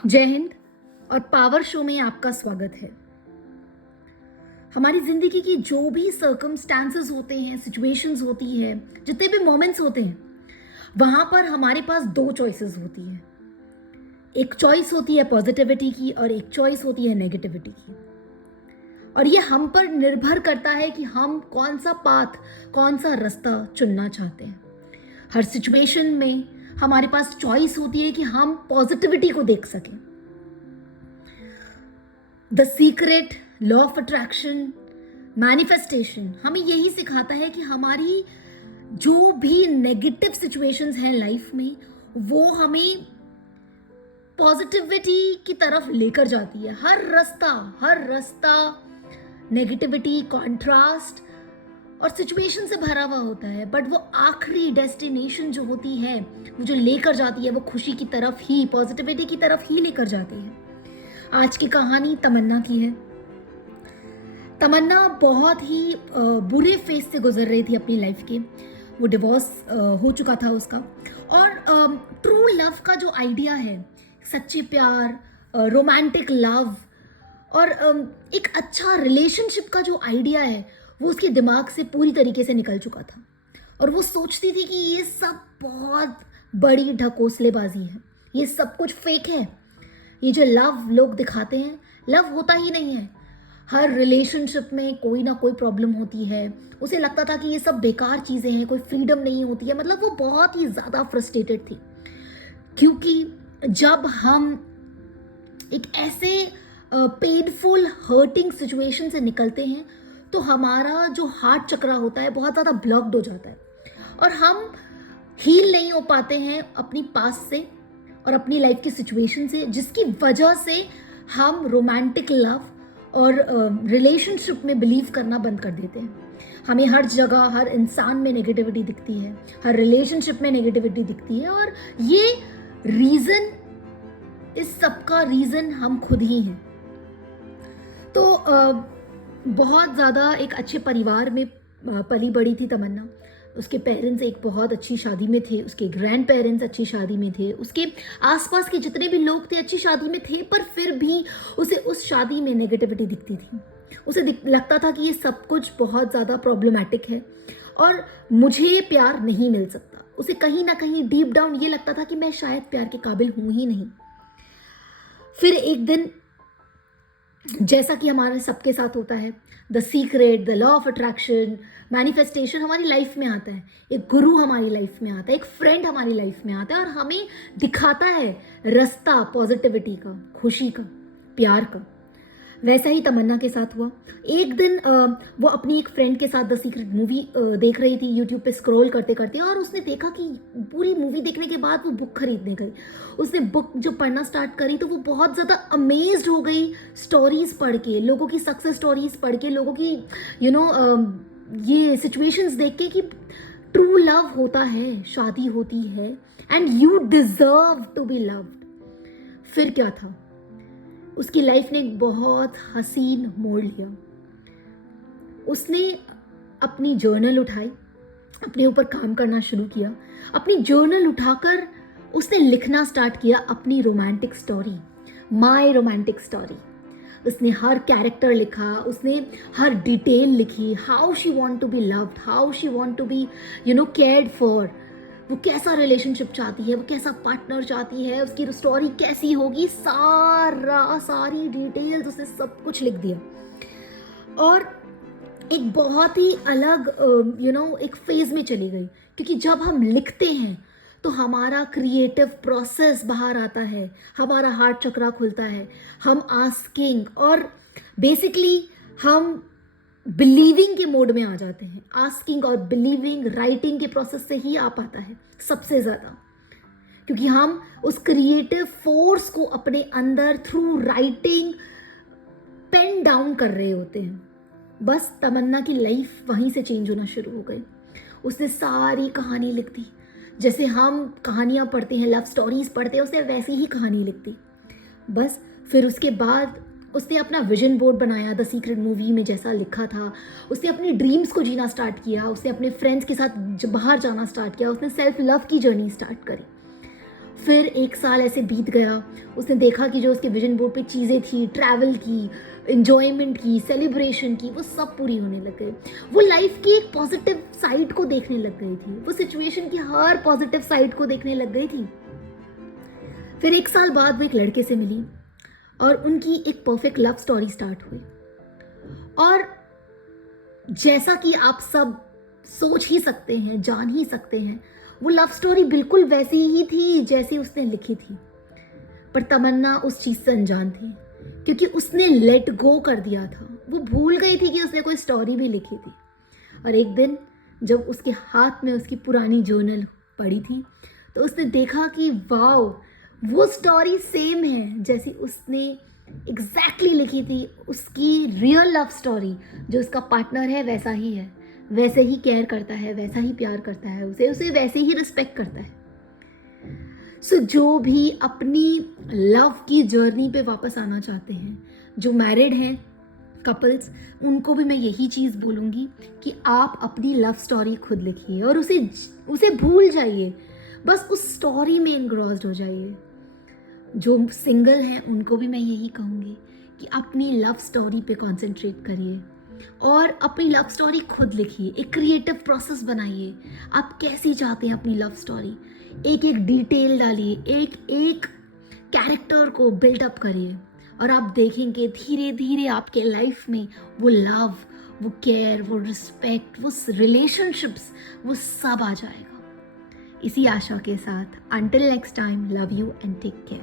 जय हिंद और power show में आपका स्वागत है। हमारी जिंदगी की जो भी सर्कमस्टांसेस होते हैं, सिचुएशंस होती है, जितने भी मोमेंट्स होते हैं, वहां पर हमारे पास दो चॉइसेस होती है। एक चॉइस होती है पॉजिटिविटी की और एक चॉइस होती है नेगेटिविटी की। और ये हम पर निर्भर करता है कि हम कौन सा पाथ, कौन सा रास्ता चुनना चाहते हैं। हर सिचुएशन में हमारे पास चॉइस होती है कि हम पॉजिटिविटी को देख सकें। The secret, law of attraction, manifestation हमें यही सिखाता है कि हमारी जो भी नेगेटिव सिचुएशंस हैं लाइफ में, वो हमें पॉजिटिविटी की तरफ लेकर जाती है। हर रास्ता नेगेटिविटी, कॉन्ट्रास्ट और सिचुएशन से भरा हुआ होता है, बट वो आखिरी डेस्टिनेशन जो होती है, वो जो लेकर जाती है, वो खुशी की तरफ ही, पॉजिटिविटी की तरफ ही लेकर जाती है। आज की कहानी तमन्ना की है। तमन्ना बहुत ही बुरे फेज से गुजर रही थी अपनी लाइफ के। वो डिवोर्स हो चुका था उसका, और ट्रू लव का जो आइडिया है, सच्चे प्यार, रोमांटिक लव और एक अच्छा रिलेशनशिप का जो आइडिया है, वो उसके दिमाग से पूरी तरीके से निकल चुका था। और वो सोचती थी कि ये सब बहुत बड़ी ढकोसलेबाजी है, ये सब कुछ फेक है। ये जो लव लोग दिखाते हैं, लव होता ही नहीं है। हर रिलेशनशिप में कोई ना कोई प्रॉब्लम होती है। उसे लगता था कि ये सब बेकार चीज़ें हैं, कोई फ्रीडम नहीं होती है। मतलब वो बहुत ही ज़्यादा फ्रस्ट्रेटेड थी, क्योंकि जब हम एक ऐसे पेनफुल, हर्टिंग सिचुएशन से निकलते हैं, तो हमारा जो हार्ट चक्रा होता है बहुत ज़्यादा ब्लॉक्ड हो जाता है और हम हील नहीं हो पाते हैं अपनी पास्ट से और अपनी लाइफ की सिचुएशन से, जिसकी वजह से हम रोमांटिक लव और रिलेशनशिप में बिलीव करना बंद कर देते हैं। हमें हर जगह, हर इंसान में नेगेटिविटी दिखती है, हर रिलेशनशिप में नेगेटिविटी दिखती है, और ये रीज़न, इस सब का रीज़न हम खुद ही हैं। तो बहुत ज़्यादा एक अच्छे परिवार में पली बड़ी थी तमन्ना। उसके पेरेंट्स एक बहुत अच्छी शादी में थे, उसके ग्रैंड पेरेंट्स अच्छी शादी में थे, उसके आसपास के जितने भी लोग थे अच्छी शादी में थे, पर फिर भी उसे उस शादी में नेगेटिविटी दिखती थी। उसे लगता था कि ये सब कुछ बहुत ज़्यादा प्रॉब्लमैटिक है और मुझे प्यार नहीं मिल सकता। उसे कहीं ना कहीं डीप डाउन ये लगता था कि मैं शायद प्यार के काबिल हूँ ही नहीं। फिर एक दिन, जैसा कि हमारे सबके साथ होता है, the secret, the law of attraction, manifestation हमारी लाइफ में आता है। एक गुरु हमारी लाइफ में आता है, एक फ्रेंड हमारी लाइफ में आता है और हमें दिखाता है रास्ता पॉजिटिविटी का, खुशी का, प्यार का। वैसा ही तमन्ना के साथ हुआ। एक दिन वो अपनी एक फ्रेंड के साथ द सीक्रेट मूवी देख रही थी यूट्यूब पे स्क्रॉल करते करते, और उसने देखा कि पूरी मूवी देखने के बाद वो बुक खरीदने गई। उसने बुक जब पढ़ना स्टार्ट करी तो वो बहुत ज़्यादा अमेज्ड हो गई स्टोरीज़ पढ़ के, लोगों की सक्सेस स्टोरीज़ पढ़ के, लोगों की ये सिचुएशंस देख के कि ट्रू लव होता है, शादी होती है, and you deserve to be loved. फिर क्या था, उसकी लाइफ ने एक बहुत हसीन मोड़ लिया। उसने अपनी जर्नल उठाई, अपने ऊपर काम करना शुरू किया। अपनी जर्नल उठाकर उसने लिखना स्टार्ट किया अपनी romantic story, my romantic story. उसने हर कैरेक्टर लिखा, उसने हर डिटेल लिखी, how she want to be loved, how she want to be cared for. वो कैसा रिलेशनशिप चाहती है, वो कैसा पार्टनर चाहती है, उसकी स्टोरी कैसी होगी, सारी डिटेल्स उसने सब कुछ लिख दिया। और एक बहुत ही अलग एक फेज में चली गई, क्योंकि जब हम लिखते हैं तो हमारा क्रिएटिव प्रोसेस बाहर आता है, हमारा हार्ट चक्रा खुलता है, हम आस्किंग और बेसिकली हम बिलीविंग के मोड में आ जाते हैं। आस्किंग और बिलीविंग राइटिंग के प्रोसेस से ही आ पाता है सबसे ज़्यादा, क्योंकि हम उस क्रिएटिव फोर्स को अपने अंदर थ्रू राइटिंग पेन डाउन कर रहे होते हैं। बस तमन्ना की लाइफ वहीं से चेंज होना शुरू हो गई। उसने सारी कहानी लिख दी, जैसे हम कहानियाँ पढ़ते हैं, लव स्टोरीज पढ़ते हैं, उसने वैसी ही कहानी लिख दी। बस फिर उसके बाद उसने अपना विजन बोर्ड बनाया, द सीक्रेट मूवी में जैसा लिखा था। उसने अपनी ड्रीम्स को जीना स्टार्ट किया, उसने अपने फ्रेंड्स के साथ बाहर जाना स्टार्ट किया, उसने सेल्फ लव की जर्नी स्टार्ट करी। फिर 1 साल ऐसे बीत गया, उसने देखा कि जो उसके विजन बोर्ड पे चीज़ें थी, ट्रैवल की, एन्जॉयमेंट की, सेलिब्रेशन की, वो सब पूरी होने लग गई। वो लाइफ की एक पॉजिटिव साइड को देखने लग गई थी, वो सिचुएशन की हर पॉजिटिव साइड को देखने लग गई थी। फिर 1 साल बाद वो एक लड़के से मिली और उनकी एक परफेक्ट लव स्टोरी स्टार्ट हुई। और जैसा कि आप सब सोच ही सकते हैं, जान ही सकते हैं, वो लव स्टोरी बिल्कुल वैसी ही थी जैसी उसने लिखी थी। पर तमन्ना उस चीज़ से अनजान थी, क्योंकि उसने लेट गो कर दिया था। वो भूल गई थी कि उसने कोई स्टोरी भी लिखी थी। और एक दिन जब उसके हाथ में उसकी पुरानी जर्नल पड़ी थी, तो उसने देखा कि वाओ, वो स्टोरी सेम है जैसी उसने एग्जैक्टली लिखी थी। उसकी रियल लव स्टोरी, जो उसका पार्टनर है वैसा ही है, वैसे ही केयर करता है, वैसा ही प्यार करता है, उसे उसे वैसे ही रिस्पेक्ट करता है। सो जो भी अपनी लव की जर्नी पे वापस आना चाहते हैं, जो मैरिड हैं कपल्स, उनको भी मैं यही चीज़ बोलूँगी कि आप अपनी लव स्टोरी खुद लिखिए और उसे भूल जाइए, बस उस स्टोरी में इनग्रॉस्ड हो जाइए। जो सिंगल हैं उनको भी मैं यही कहूँगी कि अपनी लव स्टोरी पे कंसंट्रेट करिए और अपनी लव स्टोरी खुद लिखिए, एक क्रिएटिव प्रोसेस बनाइए। आप कैसी चाहते हैं अपनी लव स्टोरी, एक एक डिटेल डालिए, एक एक कैरेक्टर को बिल्डअप करिए और आप देखेंगे धीरे धीरे आपके लाइफ में वो लव, वो केयर, वो रिस्पेक्ट, वो रिलेशनशिप्स, वो सब आ जाएगा। इसी आशा के साथ, until next time, love you and take care.